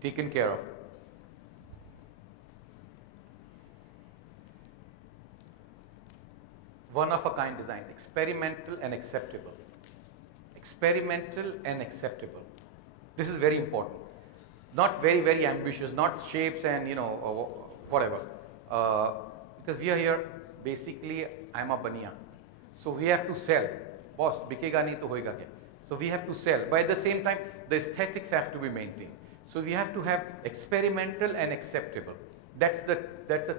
taken care of. One of a kind design, experimental and acceptable. Experimental and acceptable. This is very important. Not very, very ambitious, not shapes and whatever. Because we are here, basically, I'm a baniya. So we have to sell. Boss, bikega nahi to hoega kya? So we have to sell. But at the same time, the aesthetics have to be maintained. So we have to have experimental and acceptable. That's the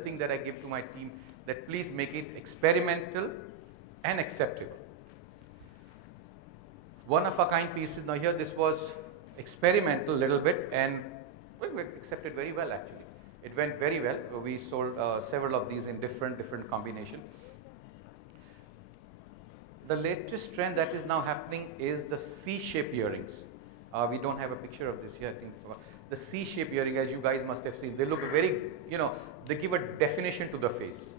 thing that I give to my team, that please make it experimental and acceptable. One of a kind pieces. Now here this was experimental little bit, and well, we accepted very well actually. It went very well. We sold several of these in different combination. The latest trend that is now happening is the C-shaped earrings. We don't have a picture of this here, I think. The C-shaped earring, as you guys must have seen, they look very, they give a definition to the face.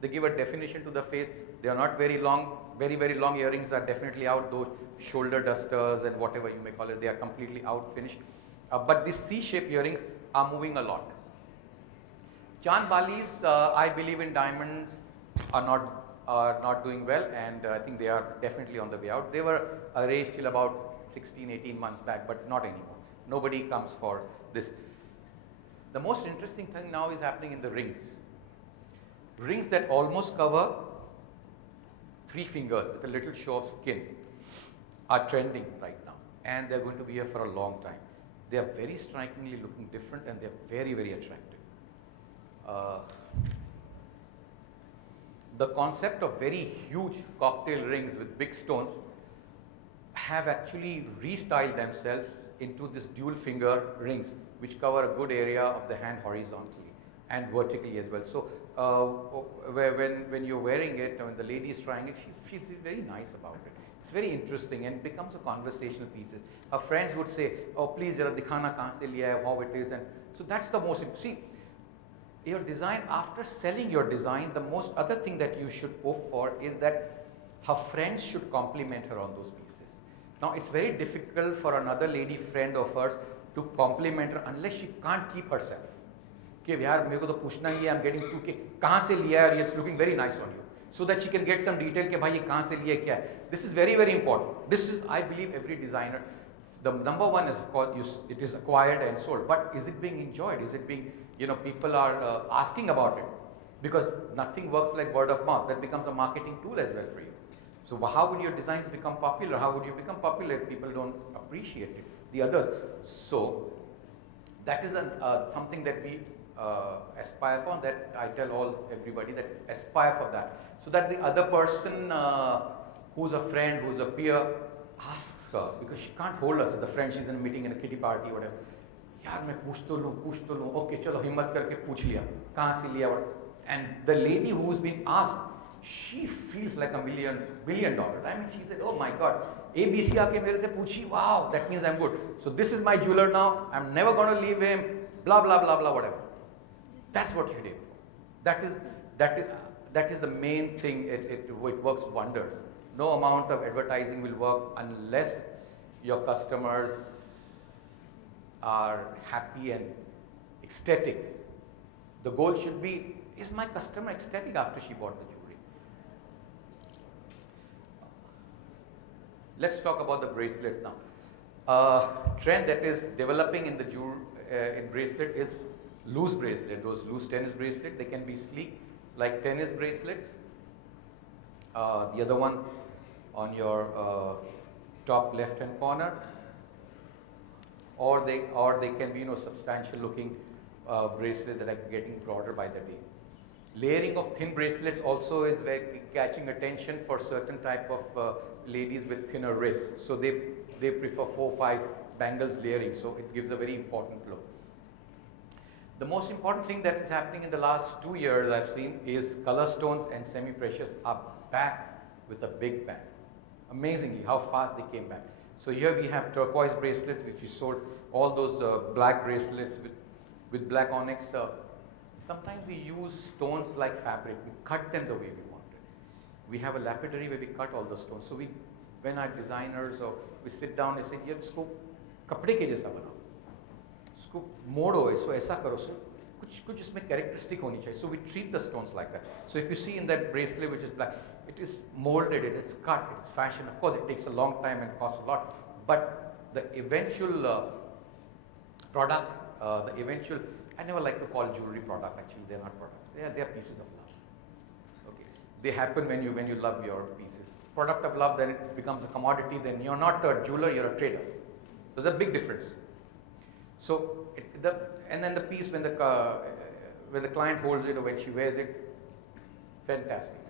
They give a definition to the face. They are not very long. Very, very long earrings are definitely out. Those shoulder dusters and whatever you may call it, they are completely out, finished. But these C-shaped earrings are moving a lot. Chand Balis, I believe in diamonds, are not doing well, and I think they are definitely on the way out. They were arranged till about 16, 18 months back, but not anymore. Nobody comes for this. The most interesting thing now is happening in the rings. Rings that almost cover 3 fingers with a little show of skin are trending right now, and they're going to be here for a long time. They are very strikingly looking different, and they're very, very attractive. The concept of very huge cocktail rings with big stones have actually restyled themselves into this dual finger rings, which cover a good area of the hand horizontally and vertically as well. So when you're wearing it, when the lady is trying it, she feels very nice about it. It's very interesting and becomes a conversational piece. Her friends would say, "Oh, please, zara dikhana kahan se liya hai, how it is," and so that's the most. See, your design, after selling your design, the most other thing that you should hope for is that her friends should compliment her on those pieces. Now, it's very difficult for another lady friend of hers to compliment her unless she can't keep herself. Okay, yaar, mere ko to puchna hi hai, I'm getting to ke kahan se liya hai, it's looking very nice on you. So that she can get some detail ke bhai ye kahan se liya hai, kya hai. This is very, very important. This is, I believe, every designer. The number one is, of course, it is acquired and sold, but is it being enjoyed? Is it being, people are asking about it, because nothing works like word of mouth. That becomes a marketing tool as well for you. So how would your designs become popular? How would you become popular if people don't appreciate it, the others? So that is something that we aspire for, that I tell everybody that aspire for that, so that the other person who's a friend, who's a peer, asks her, because she can't hold us as a friend. She's in a meeting, in a kitty party, whatever. यार मैं पूछ तो लूँ, okay, चलो हिम्मत करके पूछ लिया, कहाँ से लिया, and the lady who's been asked, she feels like $1 billion. I mean, she said, "Oh my God, ABC आके मेरे से पूछी, wow, that means I'm good. So this is my jeweler now. I'm never going to leave him. Blah blah blah blah whatever." That's what you did. That is the main thing. It works wonders. No amount of advertising will work unless your customers are happy and ecstatic. The goal should be, is my customer ecstatic after she bought the jewelry? Let's talk about the bracelets now. Trend that is developing in the in bracelet is loose bracelet. Those loose tennis bracelets, they can be sleek like tennis bracelets. The other one on your top left hand corner, or they can be substantial looking bracelets that are getting broader by the day. Layering of thin bracelets also is very catching attention for certain type of ladies with thinner wrists. So they prefer 4 or 5 bangles layering. So it gives a very important look. The most important thing that is happening in the last 2 years I've seen is color stones and semi-precious are back with a big bang. Amazingly, how fast they came back. So here we have turquoise bracelets, which we sold, all those black bracelets with black onyx. Sometimes we use stones like fabric. We cut them the way we want it. We have a lapidary where we cut all the stones. So when our designers, or we sit down and say, "Ye isko kapde ke jaisa banao." उसको मोड़ो, इसको ऐसा करो, सो कुछ इसमें characteristic होनी चाहिए. So we treat the stones like that. So if you see in that bracelet which is black, it is molded, it is cut, it is fashioned. Of course, it takes a long time and costs a lot, but the eventual product, the eventual, I never like to call jewelry product. Actually, they are not products. They are pieces of love. Okay, they happen when you love your pieces. Product of love, then it becomes a commodity. Then you're not a jeweler, you're a trader. So there's a big difference. So and then the piece when the client holds it or when she wears it, fantastic.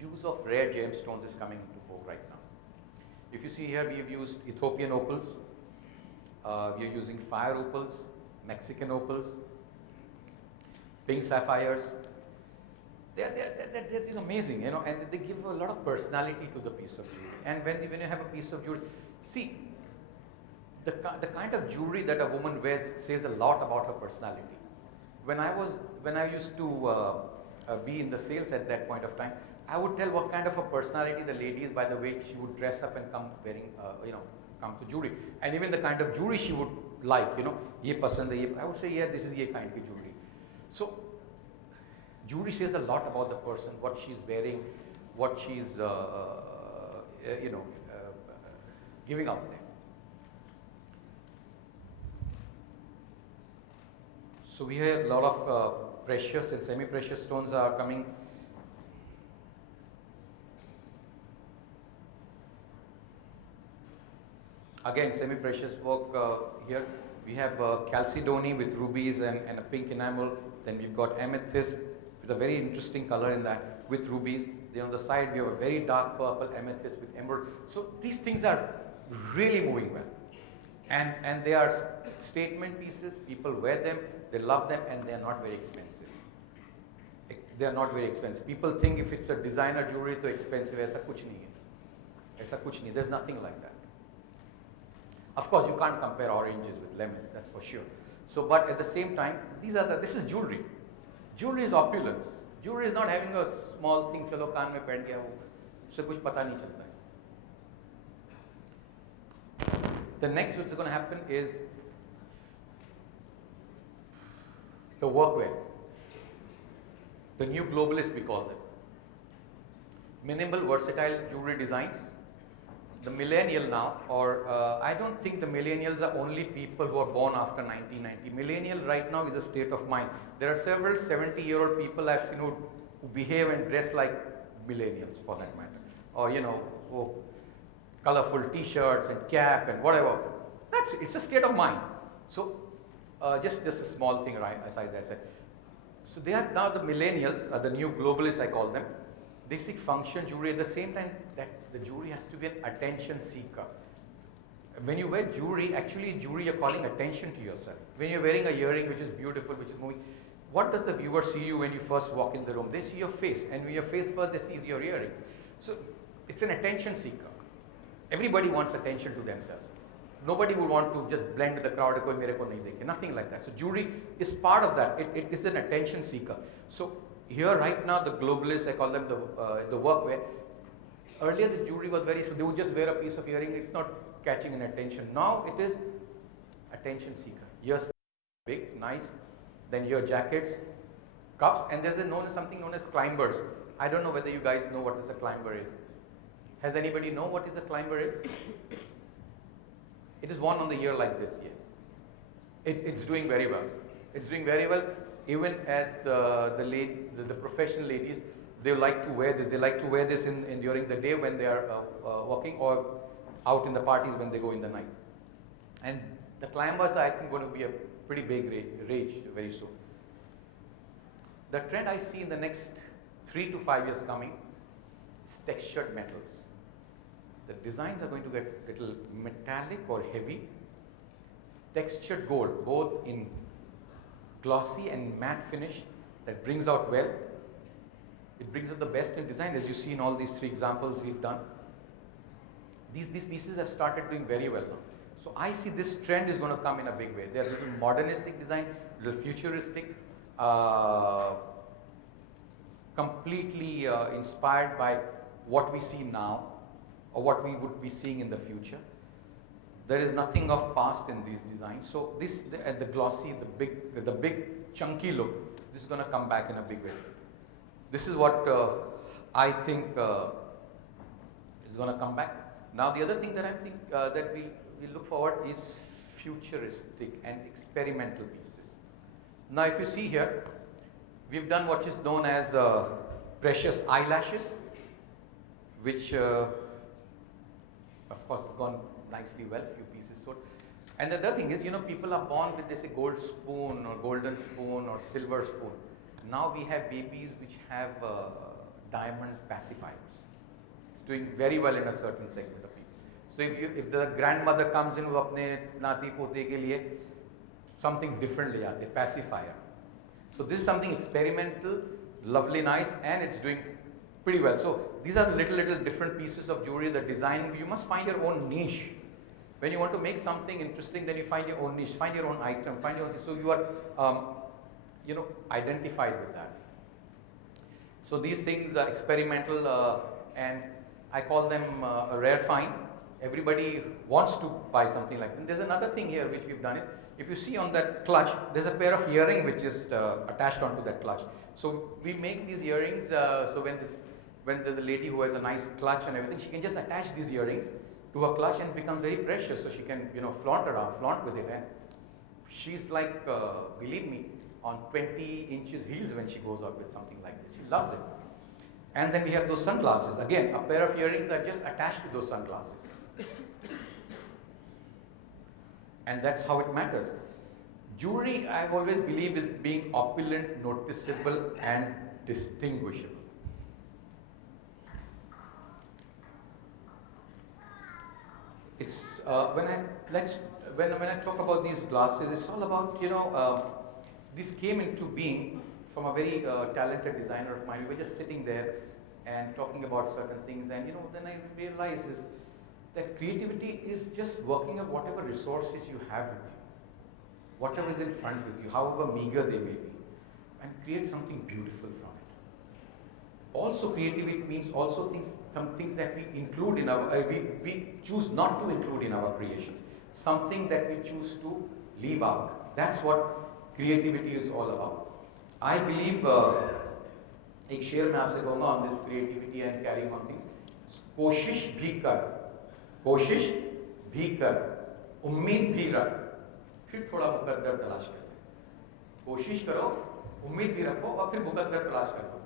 Use of rare gemstones is coming into vogue right now. If you see here, we've used Ethiopian opals, we are using fire opals, Mexican opals, pink sapphires. They're amazing, you know, and they give a lot of personality to the piece of jewelry. And when you have a piece of jewelry, see, the kind of jewelry that a woman wears says a lot about her personality. When I used to be in the sales at that point of time, I would tell what kind of a personality the lady is by the way she would dress up and come wearing, come to jewelry. And even the kind of jewelry she would like, you know, ye pasand hai, I would say, yeah, this is ye kind of jewelry. So, jewelry says a lot about the person, what she's wearing, what she's, giving out there. So we have a lot of precious and semi-precious stones are coming. Again, semi-precious work here. We have chalcedony with rubies and a pink enamel. Then we've got amethyst with a very interesting color in that with rubies. Then on the side we have a very dark purple amethyst with emerald. So these things are really moving well. And they are statement pieces. People wear them, they love them, and they are not very expensive. They are not very expensive. People think if it's a designer jewelry, it's expensive. Aisa kuch nahi hai. Aisa kuch nahi. There's nothing like that. Of course, you can't compare oranges with lemons, that's for sure. So, but at the same time, this is jewelry. Jewelry is opulence. Jewelry is not having a small thing, chalo kaan mein pehen gaya, usse kuch pata nahi chalta hai. The next which is going to happen is the workwear. The new globalists, we call them. Minimal, versatile jewelry designs. The millennial now, or I don't think the millennials are only people who are born after 1990. Millennial right now is a state of mind. There are several 70-year-old people I've seen who behave and dress like millennials for that matter. Or, you know, colorful t-shirts and cap and whatever. It's a state of mind. So, just a small thing right aside that. So they are now the millennials, the new globalists I call them. They seek function jewelry at the same time that the jewelry has to be an attention seeker. When you wear jewelry, actually jewelry you're calling attention to yourself. When you're wearing a earring which is beautiful, which is moving, what does the viewer see you when you first walk in the room? They see your face, and when your face first they see your earrings. So it's an attention seeker. Everybody wants attention to themselves. Nobody would want to just blend with the crowd, koi mere ko nahi dekhe. Nothing like that. So jewelry is part of that. It is an attention seeker. So here right now the globalists, I call them the workwear. Earlier the jewelry was very, so they would just wear a piece of earring, it's not catching an attention. Now it is attention seeker. Ears big, nice, then your jackets, cuffs, and there's something known as climbers. I don't know whether you guys know what a climber is. Has anybody know what a climber is? It is worn on the ear like this, yes. It's doing very well. It's doing very well. Even at the professional ladies, they like to wear this. They like to wear this during the day when they are walking, or out in the parties when they go in the night. And the climbers are, I think, going to be a pretty big rage very soon. The trend I see in the next 3 to 5 years coming is textured metals. The designs are going to get a little metallic or heavy. Textured gold, both in glossy and matte finish, that brings out well. It brings out the best in design, as you see in all these 3 examples we've done. These pieces have started doing very well now. So I see this trend is going to come in a big way. They're a little modernistic design, a little futuristic, completely inspired by what we see now or what we would be seeing in the future. There is nothing of past in these designs. So this, the glossy, the big chunky look, this is going to come back in a big way. This is what I think is going to come back. Now the other thing that I think that we look forward is futuristic and experimental pieces. Now if you see here, we've done what is known as precious eyelashes, which of course has gone nicely well, few pieces sold. And the other thing is, you know, people are born with, they say, gold spoon or golden spoon or silver spoon. Now we have babies which have diamond pacifiers. It's doing very well in a certain segment of people. So if the grandmother comes in with apne nati pote ke liye something different le aate, pacifier. So this is something experimental, lovely, nice, and it's doing pretty well. So these are little different pieces of jewelry. The design, you must find your own niche. When you want to make something interesting, then you find your own niche, find your own item, find your own thing. So you are, you know, identified with that. So these things are experimental, and I call them a rare find. Everybody wants to buy something like that. And there's another thing here which we've done is, if you see on that clutch, there's a pair of earrings which is attached onto that clutch. So we make these earrings, so when there's a lady who has a nice clutch and everything, she can just attach these earrings to her clutch and become very precious. So she can, you know, flaunt with it. And she's like, believe me, on 20 inches heels when she goes out with something like this. She loves it. And then we have those sunglasses. Again, a pair of earrings are just attached to those sunglasses. And that's how it matters. Jewelry, I always believe, is being opulent, noticeable, and distinguishable. It's when I talk about these glasses, it's all about, you know, this came into being from a very talented designer of mine. We were just sitting there and talking about certain things, and you know, then I realized is that creativity is just working on whatever resources you have with you, whatever is in front with you, however meager they may be, and create something beautiful from it. Also, creativity means also some things that we include in our, we choose not to include in our creation, something that we choose to leave out. That's what creativity is all about. I believe, एक शेर मैं आपसे कहूँगा on this creativity and carrying on things. कोशिश भी कर, उम्मीद भी रख, फिर थोड़ा मुकद्दर तलाश कर। कोशिश करो, उम्मीद भी रखो और फिर मुकद्दर तलाश करो।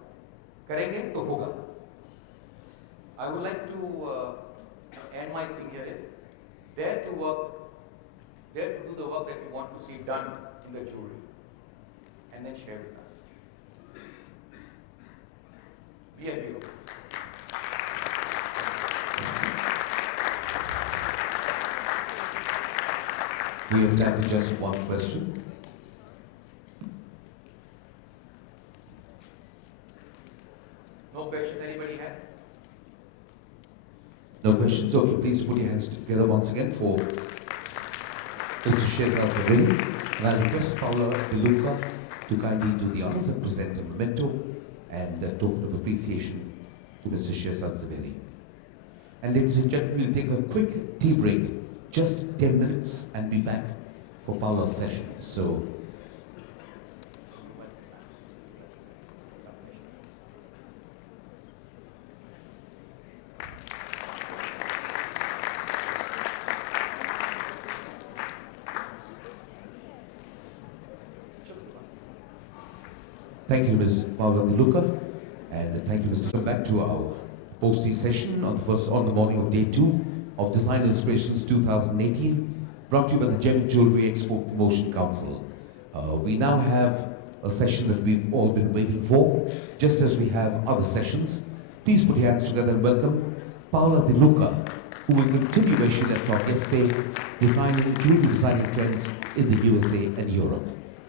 करेंगे तो होगा। I would like to end my thing here is, dare to do the work that you want to see done in the jewelry, and then share with us. Be a hero. We have time for just one question. No question anybody has? No questions? Okay, please put your hands together once again for Mr. Shehzad Zaveri. And I request Paula De Luca to kindly do the honors and present a memento and a token of appreciation to Mr. Shehzad Zaveri. And ladies and gentlemen, we'll take a quick tea break, just 10 minutes, and be back for Paula's session. So, thank you, Ms. Paula De Luca, and thank you, Mr. Welcome back to our post-tea session on the morning of day 2 of Design Inspirations 2018, brought to you by the Gem Jewellery Export Promotion Council. We now have a session that we've all been waiting for, just as we have other sessions. Please put your hands together and welcome Paula De Luca, who will continue where she left off yesterday, jewelry designing trends in the USA and Europe.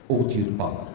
Over to you, Paula.